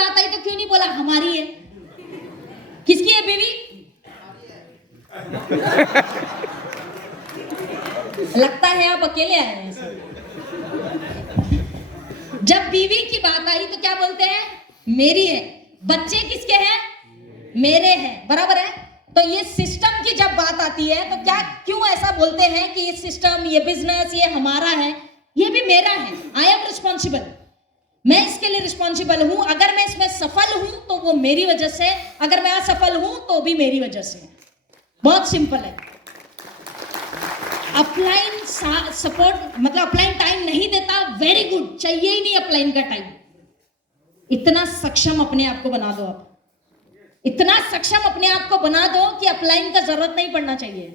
बात आई तो क्यों नहीं बोला हमारी है? किसकी है बीवी? लगता है आप अकेले आए हैं सर। जब बीवी की बात आई तो क्या बोलते हैं? मेरी है। बच्चे किसके हैं? मेरे हैं, बराबर है। तो ये सिस्टम की जब बात आती है तो क्या क्यों ऐसा बोलते हैं कि ये सिस्टम, ये बिजनेस, ये हमारा है? ये भी मेरा है। आई एम रिस्पॉन्सिबल, मैं इसके लिए रिस्पॉन्सिबल हूं। अगर मैं इसमें सफल हूं तो वो मेरी वजह से, अगर मैं असफल हूं तो भी मेरी वजह से। बहुत सिंपल है। अपलाइन सपोर्ट मतलब अपलाइन टाइम नहीं देता, वेरी गुड, चाहिए ही नहीं अपलाइन का टाइम। इतना सक्षम अपने आप को बना दो, आप इतना सक्षम अपने आप को बना दो कि अपलाइन का जरूरत नहीं पड़ना चाहिए।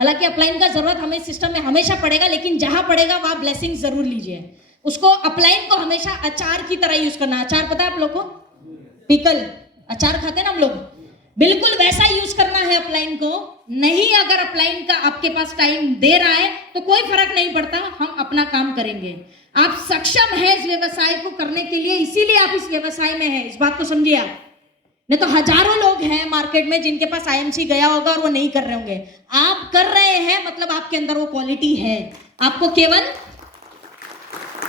हालांकि अपलाइन का जरूरत हमें सिस्टम में हमेशा पड़ेगा, लेकिन जहां पड़ेगा वहां ब्लेसिंग जरूर लीजिए। उसको अपलाइन को हमेशा अचार की तरह यूज करना। अचार पता है आप लोग को? पिकल, अचार खाते हैं ना हम लोग, बिल्कुल वैसा यूज करना है अपलाइन को। नहीं, अगर अपलाइन का आपके पास टाइम दे रहा है तो कोई फर्क नहीं पड़ता, हम अपना काम करेंगे। आप सक्षम है इस व्यवसाय को करने के लिए, इसीलिए आप इस व्यवसाय में है। इस बात को समझिए आप। नहीं तो हजारों लोग हैं मार्केट में जिनके पास आईएमसी गया होगा और वो नहीं कर रहे होंगे। आप कर रहे हैं मतलब आपके अंदर वो क्वालिटी है, आपको केवल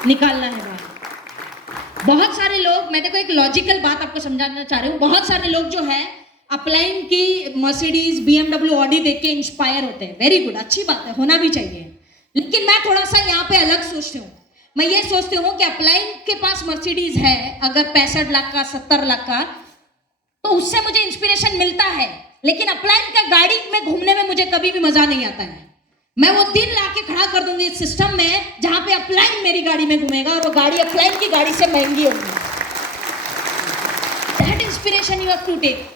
निकालना है बाहर। बहुत सारे लोग, मैं देखो एक लॉजिकल बात आपको समझाना चाह रही हूँ। बहुत सारे लोग जो है अपलाइन की मर्सिडीज, बीएमडब्ल्यू, ऑडी देख के इंस्पायर होते हैं। वेरी गुड, अच्छी बात है, होना भी चाहिए। लेकिन मैं थोड़ा सा यहाँ पे अलग सोचती हूँ। मैं ये सोचती हूँ कि अपलाइन के पास मर्सिडीज है अगर 65 लाख का, 70 लाख का, तो उससे मुझे इंस्पिरेशन मिलता है। लेकिन अपलाइन का गाड़ी में घूमने में मुझे कभी भी मजा नहीं आता है। मैं वो दिन लाके खड़ा कर दूंगी इस सिस्टम में जहां पे अपलाइन मेरी गाड़ी में घूमेगा और वो गाड़ी अपलाइन की गाड़ी से महंगी होगी। That inspiration you have to take.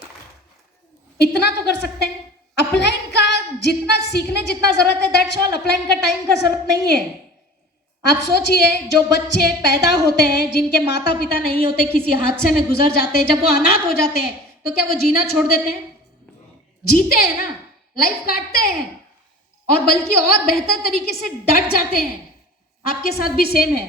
इतना तो कर सकते हैं। अपलाइन का जितना सीखने जितना जरूरत है, दैट्स ऑल। अपलाइन का टाइम का जरूरत नहीं है। आप सोचिए, जो बच्चे पैदा होते हैं जिनके माता पिता नहीं होते, किसी हादसे में गुजर जाते हैं, जब वो अनाथ हो जाते हैं तो क्या वो जीना छोड़ देते हैं? जीते हैं ना, लाइफ काटते हैं और बल्कि और बेहतर तरीके से डट जाते हैं। आपके साथ भी सेम है।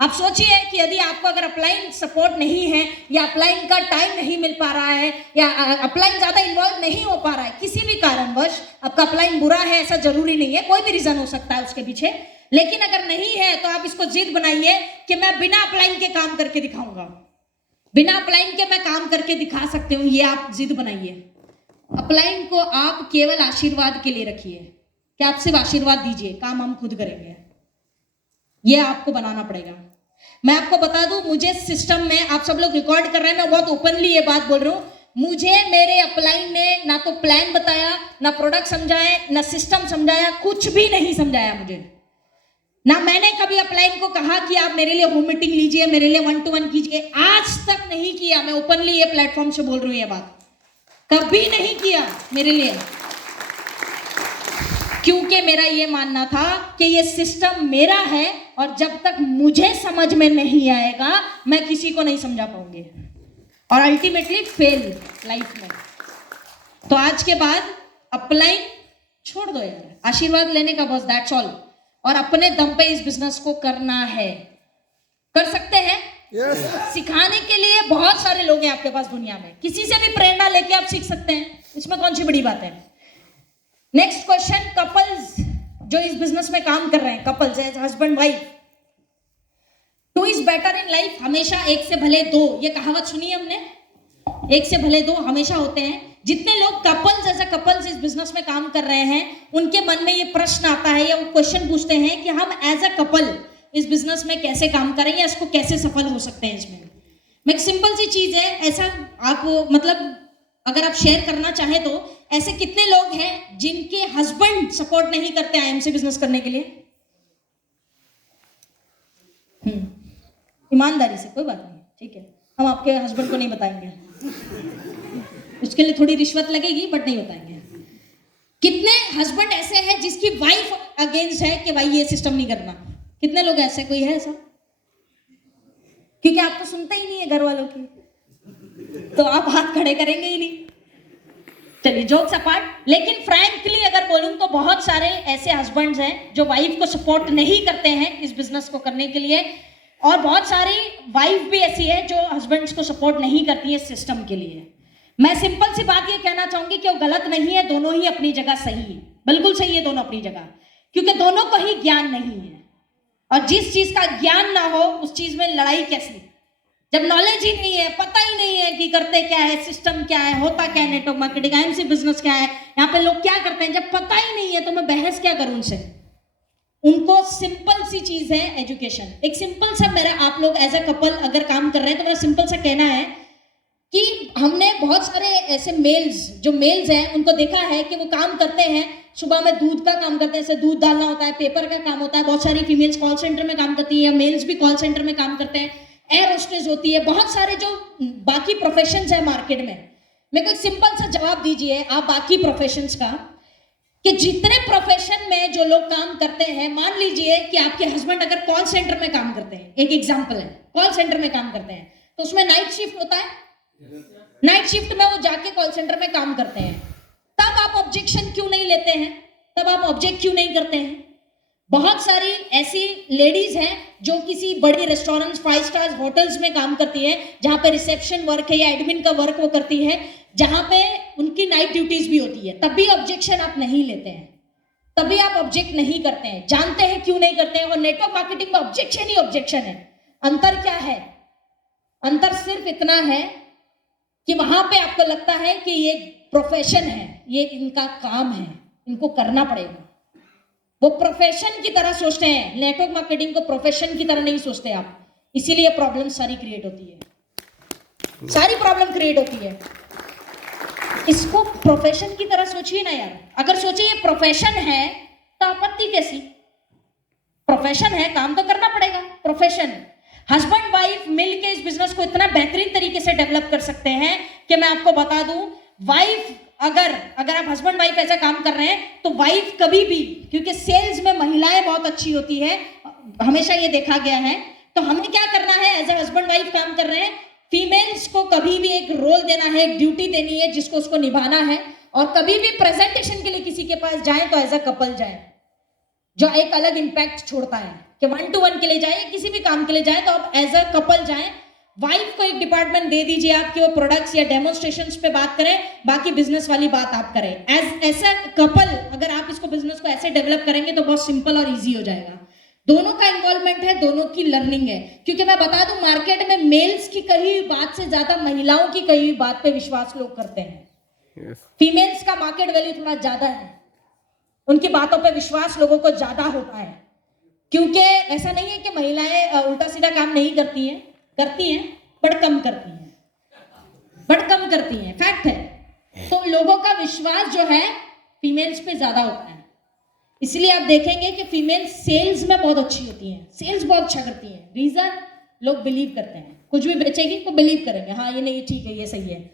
आप सोचिए कि यदि आपको अगर अपलाइन सपोर्ट नहीं है या अपलाइन का टाइम नहीं मिल पा रहा है या अपलाइन ज्यादा इन्वॉल्व नहीं हो पा रहा है किसी भी कारणवश, आपका अपलाइन बुरा है ऐसा जरूरी नहीं है, कोई भी रीजन हो सकता है उसके पीछे, लेकिन अगर नहीं है तो आप इसको जिद बनाइए कि मैं बिना अपलाइन के काम करके दिखाऊंगा। बिना अपलाइन के मैं काम करके दिखा सकती हूँ, ये आप जिद बनाइए। अपलाइन को आप केवल आशीर्वाद के लिए रखिए कि आप सिर्फ आशीर्वाद दीजिए, काम हम खुद करेंगे। ये आपको बनाना पड़ेगा। मैं आपको बता दूं, मुझे सिस्टम में, आप सब लोग रिकॉर्ड कर रहे हैं, मैं बहुत ओपनली ये बात बोल रहा हूं, मुझे मेरे अपलाइन ने ना तो प्लान बताया, ना प्रोडक्ट समझाया, ना सिस्टम समझाया, कुछ भी नहीं समझाया मुझे। ना मैंने कभी अपलाइन को कहा कि आप मेरे लिए होम मीटिंग लीजिए, मेरे लिए 1-to-1 कीजिए, आज तक नहीं किया। मैं ओपनली ये प्लेटफॉर्म से बोल रही हूँ, ये बात कभी नहीं किया मेरे लिए, क्योंकि मेरा ये मानना था कि ये सिस्टम मेरा है और जब तक मुझे समझ में नहीं आएगा मैं किसी को नहीं समझा पाऊंगी और अल्टीमेटली फेल लाइफ में। तो आज के बाद अपलाइन छोड़ दो यार, आशीर्वाद लेने का बस, दैट्स ऑल। और अपने दम पे इस बिजनेस को करना है। कर सकते हैं? yes. सिखाने के लिए बहुत सारे लोग हैं आपके पास दुनिया में, किसी से भी प्रेरणा लेके आप सीख सकते हैं, इसमें कौन सी बड़ी बात है। नेक्स्ट क्वेश्चन, कपल्स जो इस बिजनेस में काम कर रहे हैं, couples as husband wife, to is better in life. हमेशा एक से भले दो, ये कहावत सुनी है हमने, एक से भले दो हमेशा होते हैं। जितने लोग कपल्स एज अ कपल्स इस बिजनेस में काम कर रहे हैं, उनके मन में ये प्रश्न आता है या वो क्वेश्चन पूछते हैं कि हम एज अ कपल इस बिजनेस में कैसे काम करें या इसको कैसे सफल हो सकते हैं। इसमें एक सिंपल सी चीज है, ऐसा आप मतलब अगर आप शेयर करना चाहें तो ऐसे कितने लोग हैं जिनके हस्बैंड सपोर्ट नहीं करते आईएमसी बिजनेस करने के लिए? ईमानदारी से, कोई बात नहीं, ठीक है, हम आपके हस्बैंड को नहीं बताएंगे, उसके लिए थोड़ी रिश्वत लगेगी बट नहीं बताएंगे। कितने हस्बैंड ऐसे हैं जिसकी वाइफ अगेंस्ट है कि भाई ये सिस्टम नहीं करना? कितने लोग ऐसे, कोई है ऐसा? क्योंकि आप तो सुनते ही नहीं है घर वालों की, तो आप हाथ खड़े करेंगे ही नहीं। चलिए जोक्स अपार्ट, लेकिन फ्रैंकली अगर बोलूं तो बहुत सारे ऐसे हस्बैंड्स हैं जो वाइफ को सपोर्ट नहीं करते हैं इस बिजनेस को करने के लिए। और बहुत सारी वाइफ भी ऐसी है जो हस्बैंड्स को सपोर्ट नहीं करती है सिस्टम के लिए। मैं सिंपल सी बात ये कहना चाहूंगी कि वो गलत नहीं है, दोनों ही अपनी जगह सही है, बिल्कुल सही है दोनों अपनी जगह, क्योंकि दोनों को ही ज्ञान नहीं है। और जिस चीज का ज्ञान ना हो उस चीज में लड़ाई कैसी? जब नॉलेज ही नहीं है, पता ही नहीं है कि करते क्या है, सिस्टम क्या है, होता क्या है, नेटवर्क मार्केटिंग, आईएमसी बिजनेस क्या है, यहाँ पे लोग क्या करते हैं, जब पता ही नहीं है तो मैं बहस क्या करूं उनसे? उनको सिंपल सी चीज है एजुकेशन। एक सिंपल सा, मेरा आप लोग एज अ कपल अगर काम कर रहे हैं तो मेरा सिंपल सा कहना है कि हमने बहुत सारे ऐसे मेल्स हैं उनको देखा है कि वो काम करते हैं, सुबह में दूध का काम करते हैं, जैसे दूध डालना होता है, पेपर का काम होता है, बहुत सारी फीमेल्स कॉल सेंटर में काम करती हैं, मेल्स भी कॉल सेंटर में काम करते हैं, एयर होस्टेस होती है, बहुत सारे जो बाकी प्रोफेशंस है मार्केट में। मेरे को एक सिंपल सा जवाब दीजिए आप बाकी प्रोफेशंस का, कि जितने प्रोफेशन में जो लोग काम करते हैं, मान लीजिए कि आपके हस्बैंड अगर कॉल सेंटर में काम करते हैं, एक एग्जांपल है, कॉल सेंटर में काम करते हैं, तो उसमें नाइट शिफ्ट होता है, नाइट शिफ्ट में वो जाके कॉल सेंटर में काम करते हैं, तब आप ऑब्जेक्शन क्यों नहीं लेते हैं? तब आप ऑब्जेक्ट क्यों नहीं करते हैं? बहुत सारी ऐसी लेडीज हैं जो किसी बड़ी रेस्टोरेंट्स, 5 स्टार होटल्स में काम करती हैं, जहां पे रिसेप्शन वर्क है या एडमिन का वर्क वो करती है, जहां पे उनकी नाइट ड्यूटीज भी होती है, तब भी ऑब्जेक्शन आप नहीं लेते हैं, तभी आप ऑब्जेक्ट नहीं करते हैं। जानते हैं क्यों नहीं करते हैं? और नेटवर्क मार्केटिंग में ऑब्जेक्शन ही ऑब्जेक्शन है। अंतर क्या है? अंतर सिर्फ इतना है कि वहां पे आपको लगता है कि ये प्रोफेशन है, ये इनका काम है, इनको करना पड़ेगा, वो प्रोफेशन की तरह सोचते हैं। नेटवर्क मार्केटिंग को प्रोफेशन की तरह नहीं सोचते आप, इसीलिए प्रॉब्लम सारी क्रिएट होती है, सारी प्रॉब्लम क्रिएट होती है। इसको प्रोफेशन की तरह सोचिए ना यार। अगर सोचिए ये प्रोफेशन है तो आपत्ति कैसी? प्रोफेशन है, काम तो करना पड़ेगा। प्रोफेशन, हस्बैंड वाइफ मिलके इस बिजनेस को इतना बेहतरीन तरीके से डेवलप कर सकते हैं कि मैं आपको बता दूं, वाइफ अगर आप हस्बैंड वाइफ ऐसा काम कर रहे हैं तो वाइफ कभी भी, क्योंकि सेल्स में महिलाएं बहुत अच्छी होती है, हमेशा ये देखा गया है, तो हमें क्या करना है, एज ए हस्बैंड वाइफ काम कर रहे हैं, फीमेल्स को कभी भी एक रोल देना है, एक ड्यूटी देनी है जिसको उसको निभाना है, और कभी भी प्रेजेंटेशन के लिए किसी के पास जाए तो एज अ कपल जाए, जो एक अलग इंपैक्ट छोड़ता है कि 1-to-1 के लिए जाए, किसी भी काम के लिए जाए तो आप एज अ कपल जाए। वाइफ को एक डिपार्टमेंट दे दीजिए आप कि वो प्रोडक्ट्स या डेमोन्स्ट्रेशंस पे बात करें, बाकी बिजनेस वाली बात आप करें। ऐसा कपल अगर आप इसको बिजनेस को ऐसे डेवलप करेंगे तो बहुत सिंपल और इजी हो जाएगा। दोनों का इन्वॉल्वमेंट है, दोनों की लर्निंग है, क्योंकि मैं बता दूं मार्केट में मेल्स की कही हुई बात से ज्यादा महिलाओं की कही हुई बात पे विश्वास लोग करते हैं। फीमेल्स का मार्केट वैल्यू थोड़ा ज्यादा है, उनकी बातों पे विश्वास लोगों को ज्यादा होता है, क्योंकि ऐसा नहीं है कि महिलाएं उल्टा सीधा काम नहीं करती हैं, करती हैं, बट कम करती हैं, फैक्ट है। तो लोगों का विश्वास जो है फीमेल्स पे ज्यादा होता है, इसलिए आप देखेंगे कि फीमेल सेल्स में बहुत अच्छी होती हैं, सेल्स बहुत अच्छा करती हैं। रीजन, लोग बिलीव करते हैं, कुछ भी बेचेगी तो बिलीव करेंगे, हाँ ये नहीं ठीक है, ये सही है,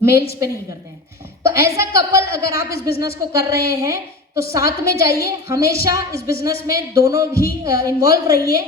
मेल्स पे नहीं करते हैं। तो एज अ कपल अगर आप इस बिजनेस को कर रहे हैं तो साथ में जाइए, हमेशा इस बिजनेस में दोनों भी इन्वॉल्व रहिए।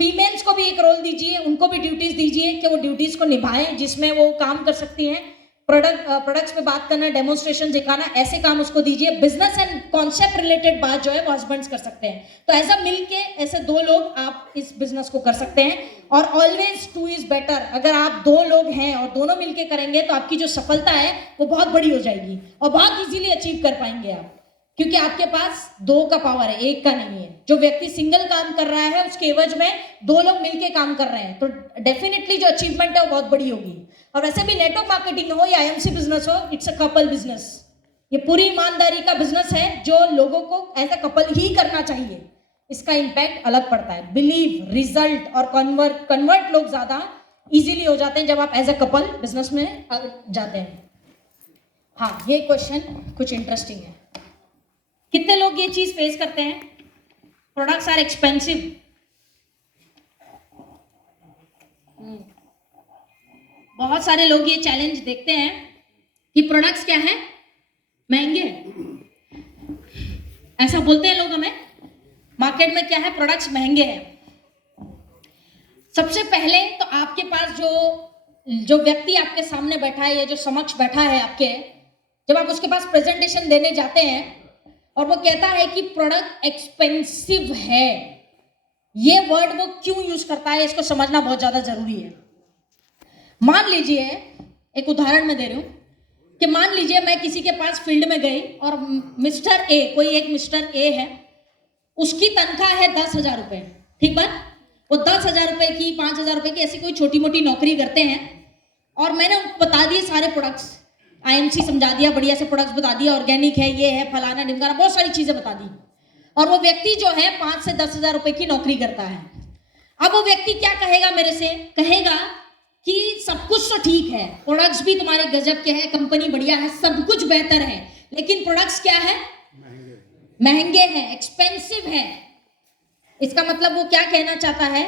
फीमेल्स को भी एक रोल दीजिए, उनको भी ड्यूटीज दीजिए कि वो ड्यूटीज को निभाएं जिसमें वो काम कर सकती हैं। प्रोडक्ट्स पे बात करना, डेमोन्स्ट्रेशन दिखाना, ऐसे काम उसको दीजिए। बिजनेस एंड कॉन्सेप्ट रिलेटेड बात जो है वो हस्बैंड्स कर सकते हैं। तो ऐसा मिलके ऐसे 2 लोग आप इस बिजनेस को कर सकते हैं। और ऑलवेज 2 इज बेटर। अगर आप 2 लोग हैं और दोनों मिलके करेंगे तो आपकी जो सफलता है वो बहुत बड़ी हो जाएगी और बहुत इजीली अचीव कर पाएंगे आप, क्योंकि आपके पास 2 का पावर है, 1 का नहीं है। जो व्यक्ति सिंगल काम कर रहा है उसके एवज में 2 लोग मिलके काम कर रहे हैं, तो डेफिनेटली जो अचीवमेंट है वो बहुत बड़ी होगी। और वैसे भी नेटवर्क मार्केटिंग हो या आईएमसी बिजनेस हो, इट्स अ कपल बिजनेस। ये पूरी ईमानदारी का बिजनेस है जो लोगों को एज अ कपल ही करना चाहिए। इसका इम्पैक्ट अलग पड़ता है, बिलीव, रिजल्ट और कन्वर्ट लोग ज्यादा इजीली हो जाते हैं जब आप एज अ कपल बिजनेस में जाते हैं। हाँ, ये क्वेश्चन कुछ इंटरेस्टिंग है। कितने लोग ये चीज फेस करते हैं? Products are expensive. बहुत सारे लोग ये चैलेंज देखते हैं कि प्रोडक्ट्स क्या है, महंगे हैं। ऐसा बोलते हैं लोग हमें, मार्केट में क्या है, प्रोडक्ट्स महंगे हैं। सबसे पहले तो आपके पास जो व्यक्ति आपके सामने बैठा है या जो समक्ष बैठा है आपके, जब आप उसके पास प्रेजेंटेशन देने जाते हैं और वो कहता है कि प्रोडक्ट एक्सपेंसिव है, ये वर्ड वो क्यों यूज करता है, इसको समझना बहुत ज्यादा जरूरी है। मान लीजिए, एक उदाहरण मैं दे रही हूं कि मान लीजिए मैं किसी के पास फील्ड में गई और मिस्टर ए, कोई एक मिस्टर ए है, उसकी तनख्वाह है 10,000 रुपए, ठीक बात। वो 10,000 रुपए की, 5,000 रुपए की ऐसी कोई छोटी मोटी नौकरी करते हैं और मैंने उनको बता दिए सारे प्रोडक्ट्स, IMC समझा दिया, बढ़िया से प्रोडक्ट्स बता दिया, ऑर्गेनिक है, ये है, फलाना ढिमकाना, बहुत सारी चीजें बता दी। और वो व्यक्ति जो है 5 से 10,000 रुपए की नौकरी करता है। अब वो व्यक्ति क्या कहेगा मेरे से, कहेगा कि सब कुछ तो ठीक है, प्रोडक्ट्स भी तुम्हारे गजब के हैं, कंपनी बढ़िया है, सब कुछ बेहतर है, लेकिन प्रोडक्ट्स क्या है, महंगे हैं, एक्सपेंसिव है। इसका मतलब वो क्या कहना चाहता है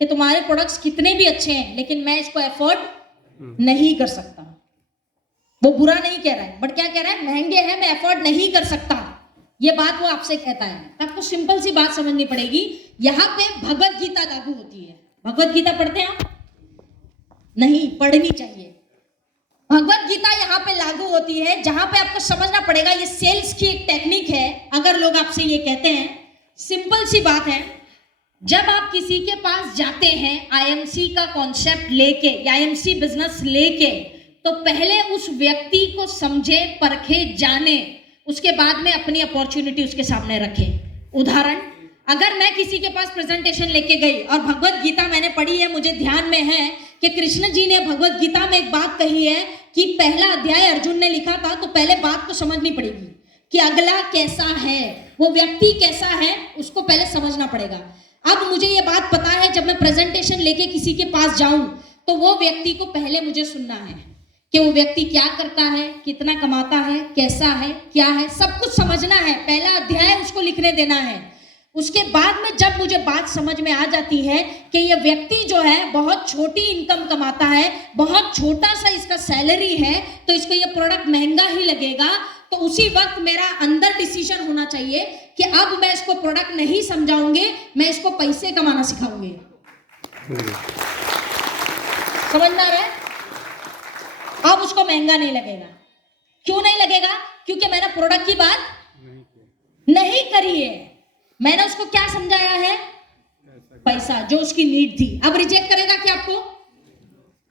कि तुम्हारे प्रोडक्ट्स कितने भी अच्छे हैं लेकिन मैं इसको अफोर्ड नहीं कर सकता। वो बुरा नहीं कह रहा है, बट क्या कह रहा है, महंगे हैं, मैं अफोर्ड नहीं कर सकता। ये बात वो आपसे कहता है। आपको सिंपल सी बात समझनी पड़ेगी, यहां पे भगवत गीता लागू होती है। भगवत गीता पढ़ते हैं आप? नहीं, पढ़नी चाहिए। भगवत गीता यहाँ पे लागू होती है, जहां पे आपको समझना पड़ेगा ये सेल्स की एक टेक्निक है। अगर लोग आपसे ये कहते हैं, सिंपल सी बात है, जब आप किसी के पास जाते हैं IMC का कॉन्सेप्ट लेके या IMC बिजनेस लेके, तो पहले उस व्यक्ति को समझे, परखे, जाने, उसके बाद में अपनी अपॉर्चुनिटी उसके सामने रखें। उदाहरण, अगर मैं किसी के पास प्रेजेंटेशन लेके गई और भगवत गीता मैंने पढ़ी है, मुझे ध्यान में है कि कृष्ण जी ने भगवत गीता में एक बात कही है कि पहला अध्याय अर्जुन ने लिखा था, तो पहले बात तो समझनी पड़ेगी कि अगला कैसा है, वो व्यक्ति कैसा है, उसको पहले समझना पड़ेगा। अब मुझे ये बात पता है, जब मैं प्रेजेंटेशन लेके किसी के पास जाऊं तो वो व्यक्ति को पहले मुझे सुनना है कि वो व्यक्ति क्या करता है, कितना कमाता है, कैसा है, क्या है, सब कुछ समझना है। पहला अध्याय उसको लिखने देना है। उसके बाद में जब मुझे बात समझ में आ जाती है कि ये व्यक्ति जो है बहुत छोटी इनकम कमाता है, बहुत छोटा सा इसका सैलरी है, तो इसको ये प्रोडक्ट महंगा ही लगेगा, तो उसी वक्त मेरा अंदर डिसीजन होना चाहिए कि अब मैं इसको प्रोडक्ट नहीं समझाऊंगी, मैं इसको पैसे कमाना सिखाऊंगी। समझना है? अब उसको महंगा नहीं लगेगा। क्यों नहीं लगेगा? क्योंकि मैंने प्रोडक्ट की बात नहीं करी है। मैंने उसको क्या समझाया है? पैसा, जो उसकी नीड थी। अब रिजेक्ट करेगा क्या आपको?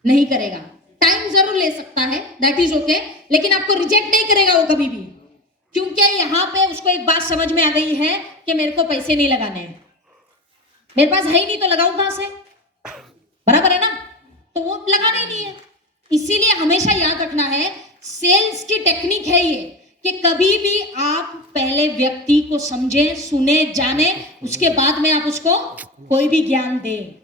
नहीं करेगा। टाइम जरूर ले सकता है, दैट इज ओके, लेकिन आपको रिजेक्ट नहीं करेगा वो कभी भी, क्योंकि यहां पे उसको एक बात समझ में आ गई है कि मेरे को पैसे नहीं लगाने हैं, मेरे पास है ही नहीं तो लगाऊं कहां से? बराबर है ना? तो वो लगाना ही नहीं है। इसीलिए हमेशा याद रखना है, सेल्स की टेक्निक है ये कि कभी भी आप पहले व्यक्ति को समझें, सुने, जाने, उसके बाद में आप उसको कोई भी ज्ञान दें।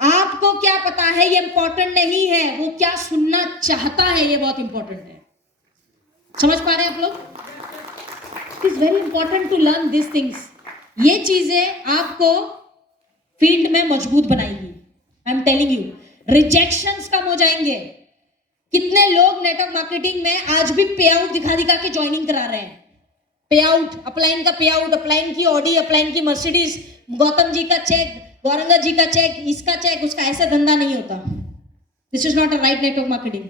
आपको क्या पता है ये इंपॉर्टेंट नहीं है, वो क्या सुनना चाहता है ये बहुत इंपॉर्टेंट है। समझ पा रहे हैं आप लोग? It is very important to learn this things. ये चीजें आपको फील्ड में मजबूत बनाएंगी। I am telling you, rejections कम हो जाएंगे। कितने लोग नेटवर्क मार्केटिंग में आज भी पे आउट दिखा दिखा के ज्वाइनिंग करा रहे हैं। पे आउट, अपलाइन का पे आउट, अपलाइन की ऑडी, अपलाइन की मर्सिडीज, गौतम जी का चेक, गौरंगा जी का चेक, इसका चेक, उसका, ऐसा धंधा नहीं होता। This is not a right network marketing.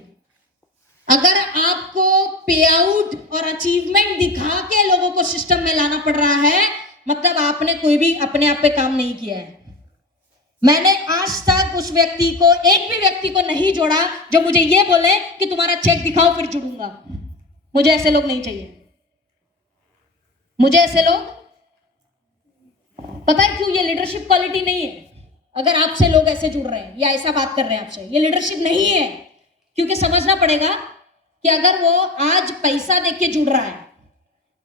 अगर आपको पे आउट और अचीवमेंट दिखा के लोगों को सिस्टम में लाना पड़ रहा है, मतलब आपने कोई भी अपने आप पे काम नहीं किया है। मैंने आज तक उस व्यक्ति को, एक भी व्यक्ति को नहीं जोड़ा जो मुझे ये बोले कि तुम्हारा चेक दिखाओ फिर जुड़ूंगा। मुझे ऐसे लोग नहीं चाहिए। मुझे ऐसे लोग, पता है क्यों? ये लीडरशिप क्वालिटी नहीं है। अगर आपसे लोग ऐसे जुड़ रहे हैं या ऐसा बात कर रहे हैं आपसे, ये लीडरशिप नहीं है। क्योंकि समझना पड़ेगा कि अगर वो आज पैसा देख के जुड़ रहा है,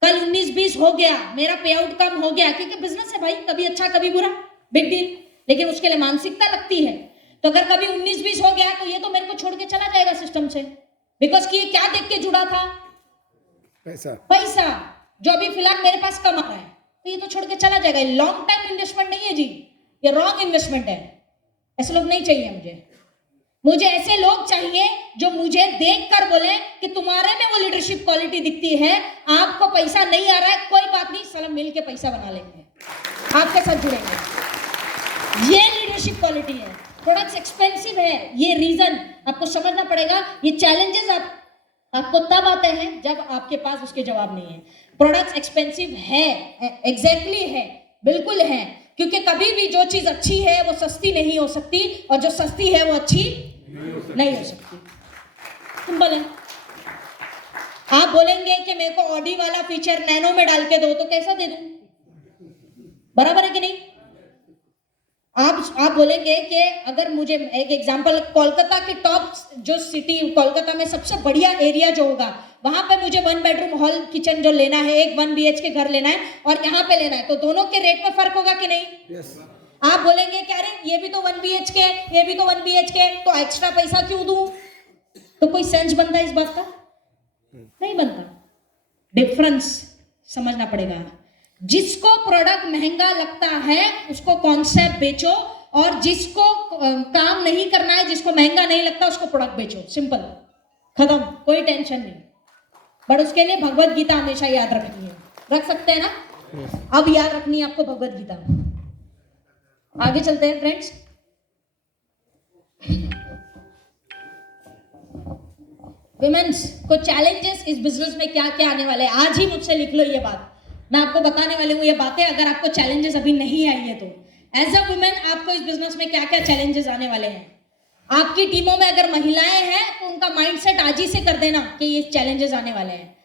कल 19-20 हो गया, मेरा पे आउट कम हो गया, क्योंकि बिजनेस है भाई, कभी अच्छा कभी बुरा, बिग डील, लेकिन उसके लिए मानसिकता लगती है। तो अगर कभी 19-20 हो गया तो ये तो मेरे को छोड़ के चला जाएगा सिस्टम से, बिकॉज कि ये क्या देख के जुड़ा था? पैसा जो अभी फिलहाल मेरे पास कम आ रहा है, तो ये तो छोड़ के चला जाएगा। लॉन्ग टाइम इन्वेस्टमेंट नहीं है जी, ये रॉन्ग इन्वेस्टमेंट है। ऐसे लोग नहीं चाहिए मुझे ऐसे लोग चाहिए जो मुझे देखकर बोले कि तुम्हारे में वो लीडरशिप क्वालिटी दिखती है। आपको पैसा नहीं आ रहा है, कोई बात नहीं, साला मिल के पैसा बना लेंगे, आपके साथ जुड़ेंगे। ये लीडरशिप क्वालिटी है। प्रोडक्ट्स एक्सपेंसिव है, ये रीजन आपको समझना पड़ेगा। ये चैलेंजेस आपको तब आते हैं जब आपके पास उसके जवाब नहीं है। प्रोडक्ट्स एक्सपेंसिव है, एग्जैक्टली है, बिल्कुल है, क्योंकि कभी भी जो चीज अच्छी है वो सस्ती नहीं हो सकती, और जो सस्ती है वो अच्छी नहीं हो सकती। सिंपल है। आप बोलेंगे कि मेरे को ऑडी वाला फीचर नैनो में डाल के दो, तो कैसा दे दूं? बराबर है कि नहीं? आप बोलेंगे कि अगर मुझे एक एग्जांपल, कोलकाता की टॉप जो सिटी, कोलकाता में सबसे बढ़िया एरिया जो होगा, वहां पे मुझे 1 बेडरूम हॉल किचन जो लेना है, एक 1 BHK घर लेना है और यहाँ पे लेना है, तो दोनों के रेट में फर्क होगा कि नहीं? yes. आप बोलेंगे कि अरे ये भी तो 1 BHK, ये भी तो 1 BHK, तो एक्स्ट्रा पैसा क्यों दूं? तो कोई सेंस बनता है इस बात का? नहीं बनता। डिफरेंस समझना पड़ेगा। जिसको प्रोडक्ट महंगा लगता है उसको कॉन्सेप्ट बेचो, और जिसको काम नहीं करना है, जिसको महंगा नहीं लगता, उसको प्रोडक्ट बेचो। सिंपल, खत्म, कोई टेंशन नहीं। बट उसके लिए भगवत गीता हमेशा याद रखनी है। रख सकते हैं ना? अब याद रखनी है आपको भगवत गीता। आगे चलते हैं फ्रेंड्स। विमेन्स को चैलेंजेस इस बिजनेस में क्या क्या आने वाले हैं, आज ही मुझसे लिख लो ये बात। मैं आपको बताने वाली हूँ ये बातें, अगर आपको चैलेंजेस अभी नहीं आई है तो। एज अ वुमेन आपको इस बिजनेस में क्या क्या चैलेंजेस आने वाले हैं। आपकी टीमों में अगर महिलाएं हैं तो उनका माइंडसेट आज ही से कर देना कि ये चैलेंजेस आने वाले हैं।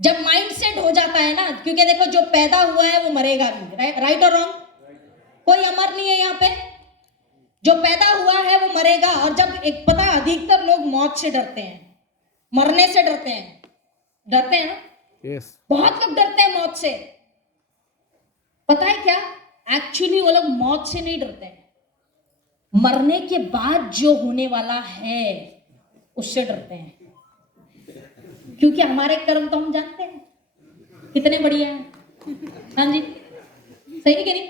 जब माइंडसेट हो जाता है ना, क्योंकि देखो जो पैदा हुआ है वो मरेगा भी, राइट और रॉन्ग? कोई अमर नहीं है यहाँ पे। जो पैदा हुआ है वो मरेगा। और जब एक पता है, अधिकतर लोग मौत से डरते हैं, मरने से डरते हैं। डरते हैं ना? yes. बहुत लोग डरते हैं मौत से। पता है क्या, एक्चुअली वो लोग मौत से नहीं डरते हैं, मरने के बाद जो होने वाला है उससे डरते हैं। क्योंकि हमारे कर्म तो हम जानते हैं कितने बढ़िया हैं। हाँ जी, सही है कि नहीं?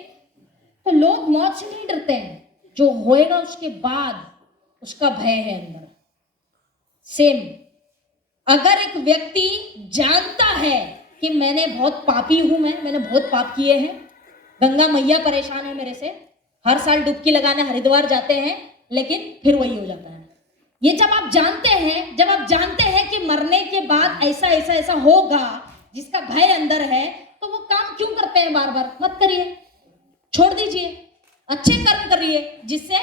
तो लोग मौत से नहीं डरते हैं, जो होएगा उसके बाद उसका भय है अंदर। सेम, अगर एक व्यक्ति जानता है कि मैंने बहुत पापी हूं, मैंने बहुत पाप किए हैं, गंगा मैया परेशान है मेरे से, हर साल डुबकी लगाने हरिद्वार जाते हैं, लेकिन फिर वही हो जाता है। ये जब आप जानते हैं कि मरने के बाद ऐसा ऐसा ऐसा होगा, जिसका भय अंदर है, तो वो काम क्यों करते हैं बार बार? मत करिए, छोड़ दीजिए, अच्छे कर्म करिए, जिससे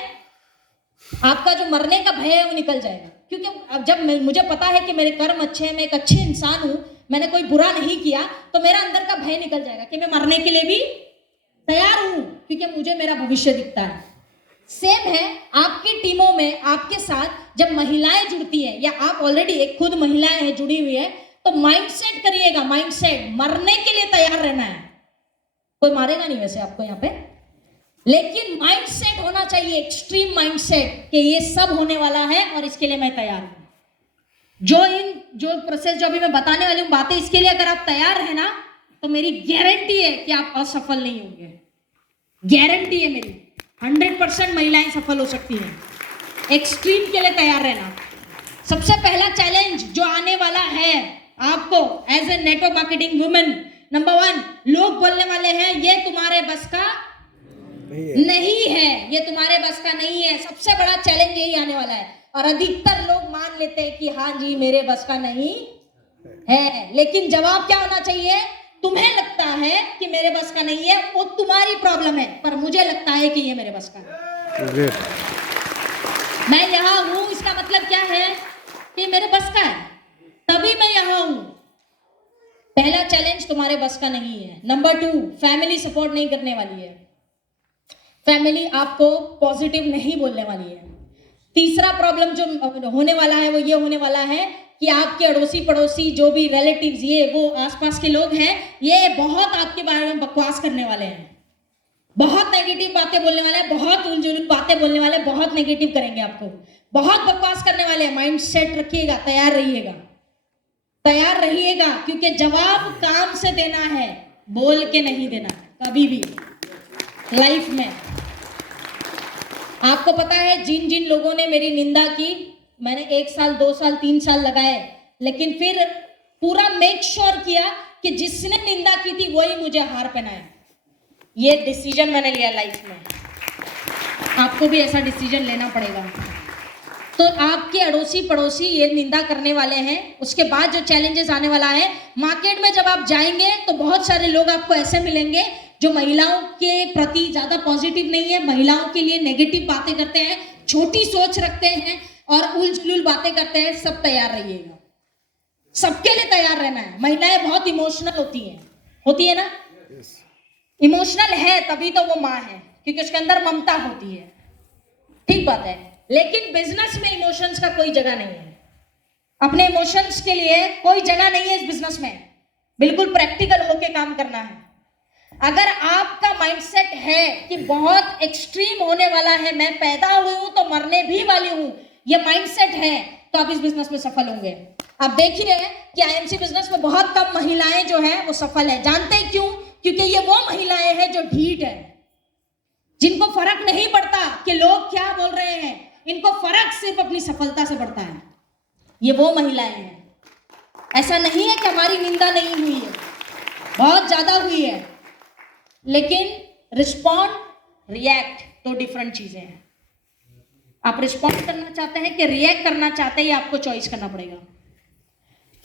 आपका जो मरने का भय है वो निकल जाएगा। क्योंकि अब जब मुझे पता है कि मेरे कर्म अच्छे हैं, मैं एक अच्छे इंसान हूं, मैंने कोई बुरा नहीं किया, तो मेरा अंदर का भय निकल जाएगा कि मैं मरने के लिए भी तैयार हूं, क्योंकि मुझे मेरा भविष्य दिखता है। सेम है आपकी टीमों में, आपके साथ जब महिलाएं जुड़ती हैं, या आप ऑलरेडी एक खुद महिलाएं हैं जुड़ी हुई है, तो माइंडसेट करिएगा, माइंडसेट, मरने के लिए तैयार रहना है। कोई मारेगा नहीं वैसे आपको यहाँ पे, लेकिन माइंडसेट होना चाहिए, एक्सट्रीम माइंडसेट, कि ये सब होने वाला है और इसके लिए मैं तैयार हूं। जो प्रोसेस जो अभी मैं बताने वाली हूँ बातें, इसके लिए अगर आप तैयार है ना, तो मेरी गारंटी है कि आप असफल नहीं होंगे। गारंटी है मेरी, 100% महिलाएं सफल हो सकती हैं। एक्सट्रीम के लिए तैयार रहना। सबसे पहला चैलेंज जो आने वाला है आपको as a network marketing woman, number 1, लोग बोलने वाले हैं ये तुम्हारे बस का नहीं है, ये तुम्हारे बस का नहीं है। सबसे बड़ा चैलेंज यही आने वाला है, और अधिकतर लोग मान लेते हैं कि हाँ जी मेरे बस का नहीं है। लेकिन जवाब क्या होना चाहिए? तुम्हें लगता है कि मेरे बस का नहीं है, वो तुम्हारी प्रॉब्लम है, पर मुझे लगता है कि ये मेरे बस का है। मैं यहां हूं, इसका मतलब क्या है कि मेरे बस का है, तभी मैं यहां हूं। पहला चैलेंज तुम्हारे बस का नहीं है। नंबर 2, फैमिली सपोर्ट नहीं करने वाली है। फैमिली आपको पॉजिटिव नहीं बोलने वाली है। तीसरा प्रॉब्लम जो होने वाला है वो ये होने वाला है कि आपके अड़ोसी पड़ोसी, जो भी रिलेटिव्स, ये वो आसपास के लोग हैं, ये बहुत आपके बारे में बकवास करने वाले हैं, बहुत नेगेटिव बातें बोलने वाले हैं, बहुत उलझुल बातें बोलने वाले हैं, बहुत नेगेटिव करेंगे आपको, बहुत बकवास करने वाले हैं। माइंड सेट रखिएगा, तैयार रहिएगा, तैयार रहिएगा, क्योंकि जवाब काम से देना है, बोल के नहीं देना कभी भी लाइफ में। आपको पता है जिन जिन लोगों ने मेरी निंदा की, मैंने 1 साल 2 साल 3 साल लगाए, लेकिन फिर पूरा मेक श्योर किया कि जिसने निंदा की थी वही मुझे हार पहनाया। ये डिसीजन मैंने लिया लाइफ में, आपको भी ऐसा डिसीजन लेना पड़ेगा। तो आपके अड़ोसी पड़ोसी ये निंदा करने वाले हैं। उसके बाद जो चैलेंजेस आने वाला है, मार्केट में जब आप जाएंगे तो बहुत सारे लोग आपको ऐसे मिलेंगे जो महिलाओं के प्रति ज्यादा पॉजिटिव नहीं है, महिलाओं के लिए नेगेटिव बातें करते हैं, छोटी सोच रखते हैं और उलझुल बातें करते हैं, सब तैयार रहिएगा। सबके लिए तैयार रहना है। महिलाएं बहुत इमोशनल होती है ना? इमोशनल है तभी तो वो माँ है, क्योंकि उसके अंदर ममता होती है, ठीक बात है। लेकिन बिजनेस में इमोशंस का कोई जगह नहीं है। अपने इमोशंस के लिए कोई जगह नहीं है इस बिजनेस में। बिल्कुल प्रैक्टिकल होके काम करना है। अगर आपका माइंडसेट है कि बहुत एक्सट्रीम होने वाला है, मैं पैदा हुई हूं तो मरने भी वाली हूं, ये माइंडसेट है, तो आप इस बिजनेस में सफल होंगे। आप देखिए कि आईएमसी बिजनेस में बहुत कम महिलाएं जो है वो सफल है। जानते हैं क्यों? क्योंकि ये वो महिलाएं हैं जो ढीठ है, जिनको फर्क नहीं पड़ता कि लोग क्या बोल रहे हैं, इनको फर्क सिर्फ अपनी सफलता से पड़ता है। ये वो महिलाएं हैं। ऐसा नहीं है कि हमारी निंदा नहीं हुई है, बहुत ज्यादा हुई है, लेकिन रिस्पॉन्ड रिएक्ट तो डिफरेंट चीजें हैं। आप रिस्पॉन्ड करना चाहते हैं कि रिएक्ट करना चाहते हैं, ये आपको चॉइस करना पड़ेगा।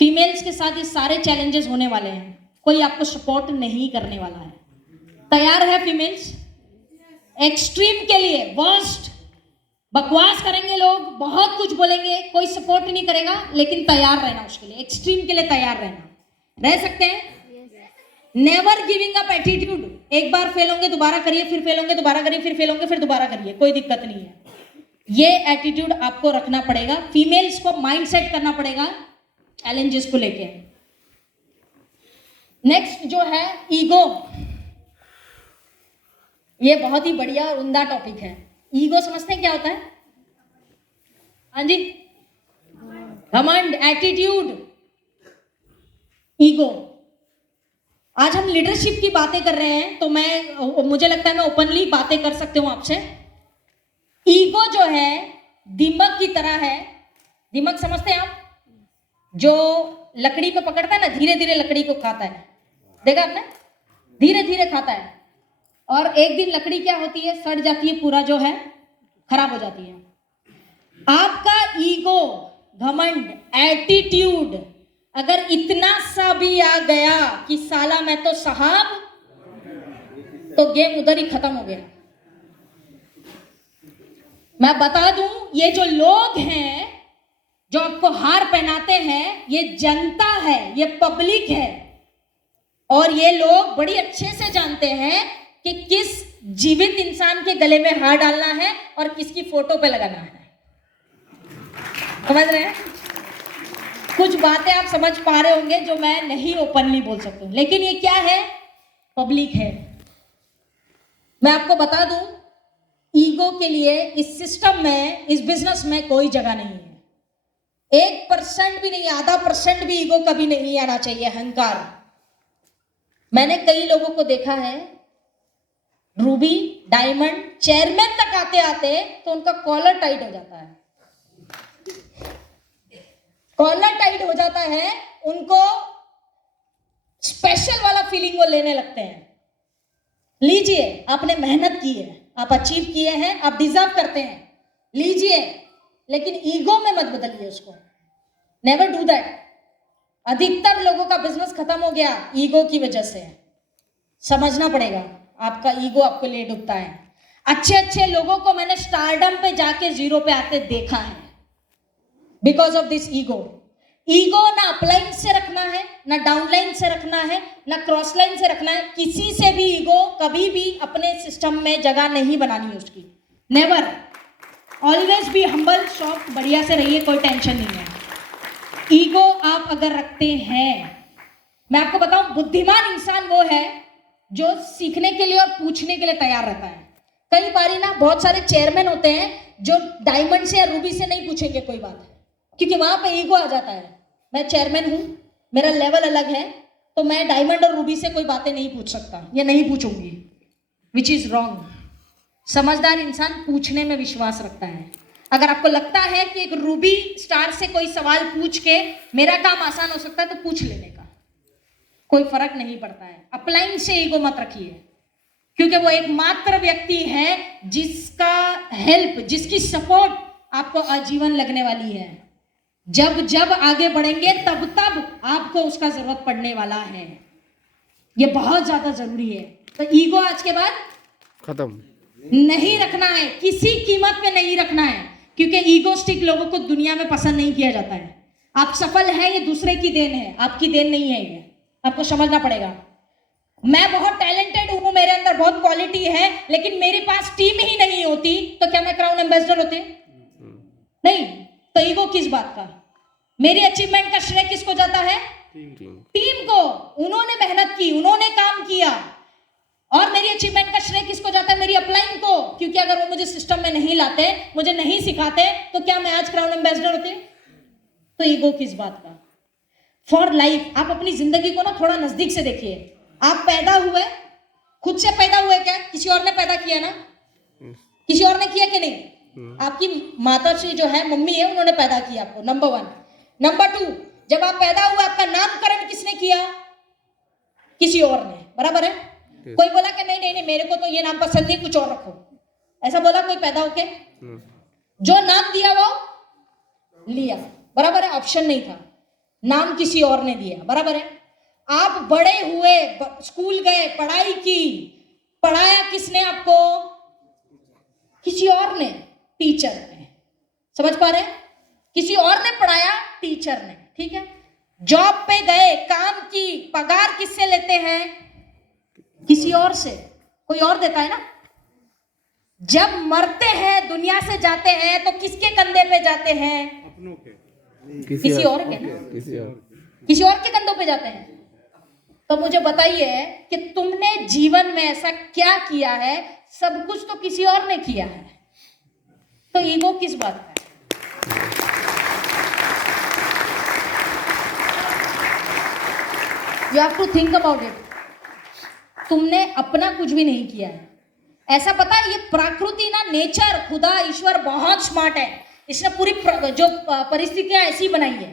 फीमेल्स के साथ ये सारे चैलेंजेस होने वाले हैं, कोई आपको सपोर्ट नहीं करने वाला है। तैयार है फीमेल्स? एक्सट्रीम के लिए, वर्स्ट बकवास करेंगे लोग, बहुत कुछ बोलेंगे, कोई सपोर्ट नहीं करेगा, लेकिन तैयार रहना उसके लिए, एक्सट्रीम के लिए तैयार रहना। रह सकते हैं? Never giving up attitude. एक बार फेल होंगे दोबारा करिए, फिर फेल होंगे दोबारा करिए, फिर फेल होंगे फिर दोबारा करिए, कोई दिक्कत नहीं है। ये एटीट्यूड आपको रखना पड़ेगा। फीमेल्स को माइंड सेट करना पड़ेगा चैलेंजेस को लेके। नेक्स्ट जो है ईगो, ये बहुत ही बढ़िया और उम्दा टॉपिक है। ईगो समझते हैं क्या होता है? हाँ जी, घमंड, एटीट्यूड, ईगो। आज हम लीडरशिप की बातें कर रहे हैं, तो मुझे लगता है मैं ओपनली बातें कर सकती हूं आपसे। ईगो जो है दीमक की तरह है। दीमक समझते हैं आप? जो लकड़ी को पकड़ता है ना, धीरे धीरे लकड़ी को खाता है, देखा आपने? धीरे धीरे खाता है, और एक दिन लकड़ी क्या होती है, सड़ जाती है, पूरा जो है खराब हो जाती है। आपका ईगो, घमंड, एटीट्यूड अगर इतना सा भी आ गया कि साला मैं तो साहब, तो गेम उधर ही खत्म हो गया। मैं बता दूं, ये जो लोग हैं जो आपको हार पहनाते हैं, ये जनता है, ये पब्लिक है, और ये लोग बड़ी अच्छे से जानते हैं कि किस जीवित इंसान के गले में हार डालना है और किसकी फोटो पे लगाना है। समझ रहे हैं? कुछ बातें आप समझ पा रहे होंगे जो मैं नहीं ओपनली बोल सकती हूं, लेकिन ये क्या है? पब्लिक है। मैं आपको बता दूं, ईगो के लिए इस सिस्टम में, इस बिजनेस में कोई जगह नहीं है। 1% भी नहीं, आधा % भी ईगो कभी नहीं आना चाहिए, अहंकार। मैंने कई लोगों को देखा है, रूबी, डायमंड, चेयरमैन तक आते आते तो उनका कॉलर टाइट हो जाता है। कॉलर टाइट हो जाता है, उनको स्पेशल वाला फीलिंग वो लेने लगते हैं। लीजिए, आपने मेहनत की है, आप अचीव किए हैं, आप डिजर्व करते हैं, लीजिए, लेकिन ईगो में मत बदलिए उसको। Never do that. अधिकतर लोगों का बिजनेस खत्म हो गया ईगो की वजह से। समझना पड़ेगा, आपका ईगो आपको ले डूबता है। अच्छे अच्छे लोगों को मैंने स्टारडम पे जाके जीरो पे आते देखा है, because of this ego. Ego ना अपलाइन से रखना है, ना डाउनलाइन से रखना है, ना क्रॉस लाइन से रखना है। किसी से भी ईगो कभी भी अपने सिस्टम में जगह नहीं बनानी है उसकी। Never. Always be humble, soft, बढ़िया से रहिए, कोई टेंशन नहीं है। ईगो आप अगर रखते हैं, मैं आपको बताऊं, बुद्धिमान इंसान वो है जो सीखने के लिए और पूछने के लिए तैयार रहता है। कई बारी ना बहुत सारे चेयरमैन होते हैं जो डायमंड से या रूबी से नहीं पूछेंगे कोई बात, क्योंकि वहां पे ईगो आ जाता है। मैं चेयरमैन हूं, मेरा लेवल अलग है, तो मैं डायमंड और रूबी से कोई बातें नहीं पूछ सकता या नहीं पूछूंगी, विच इज रॉन्ग। समझदार इंसान पूछने में विश्वास रखता है। अगर आपको लगता है कि एक रूबी स्टार से कोई सवाल पूछ के मेरा काम आसान हो सकता है, तो पूछ लेने का कोई फर्क नहीं पड़ता है। अपलाइन से ईगो मत रखिए, क्योंकि वो एकमात्र व्यक्ति है जिसका हेल्प, जिसकी सपोर्ट आपको आजीवन लगने वाली है। जब जब आगे बढ़ेंगे तब तब आपको उसका जरूरत पड़ने वाला है। ये बहुत ज्यादा जरूरी है। तो ईगो आज के बाद खत्म नहीं रखना है, किसी कीमत पे नहीं रखना है, क्योंकि ईगोस्टिक लोगों को दुनिया में पसंद नहीं किया जाता है। आप सफल हैं ये दूसरे की देन है, आपकी देन नहीं है, ये आपको समझना पड़ेगा। मैं बहुत टैलेंटेड हूं, मेरे अंदर बहुत क्वालिटी है, लेकिन मेरे पास टीम ही नहीं होती तो क्या मैं क्राउन एम्बेसडर होते? नहीं। तो ईगो किस बात का? मेरी अचीवमेंट का श्रेय किसको जाता है? टीम को। उन्होंने मेहनत की, उन्होंने काम किया। और मेरी अचीवमेंट का श्रेय किसको जाता है? मेरी अपलाइन को, क्योंकि अगर वो मुझे सिस्टम में नहीं लाते, मुझे नहीं सिखाते, तो क्या मैं आज क्राउन एम्बेसडर होती? तो ईगो किस बात का? फॉर लाइफ आप अपनी जिंदगी को ना थोड़ा नजदीक से देखिए। आप पैदा हुए, खुद से पैदा हुए क्या? किसी और ने पैदा किया ना? किसी और ने किया कि नहीं? आपकी माता श्री जो है, मम्मी है, उन्होंने पैदा किया आपको, नंबर 1। नंबर 2, जब आप पैदा हुए आपका नामकरण किसने किया? किसी और ने, बराबर है? कोई बोला कि नहीं नहीं नहीं मेरे को तो ये नाम पसंद नहीं, कुछ और रखो, ऐसा बोला कोई पैदा होके? जो नाम दिया वो लिया, बराबर है? ऑप्शन नहीं था, नाम किसी और ने दिया, बराबर है? आप बड़े हुए, स्कूल गए, पढ़ाई की, पढ़ाया किसने आपको? किसी और ने, टीचर ने। समझ पा रहे हैं? किसी और ने पढ़ाया, टीचर ने, ठीक है? जॉब पे गए, काम की, पगार किससे लेते हैं? किसी और से, कोई और देता है ना? जब मरते हैं, दुनिया से जाते हैं, तो किसके कंधे पे जाते हैं? अपनों के, किसी और के ना, किसी और के कंधों पे जाते हैं। तो मुझे बताइए कि तुमने जीवन में ऐसा क्या किया है? सब कुछ तो किसी और ने किया है, तो ईगो किस बात का है? You have to think about it. तुमने अपना कुछ भी नहीं किया है। ऐसा पता है, ये प्रकृति ना, नेचर, खुदा, ईश्वर बहुत स्मार्ट है। इसने पूरी जो परिस्थितियां ऐसी बनाई है।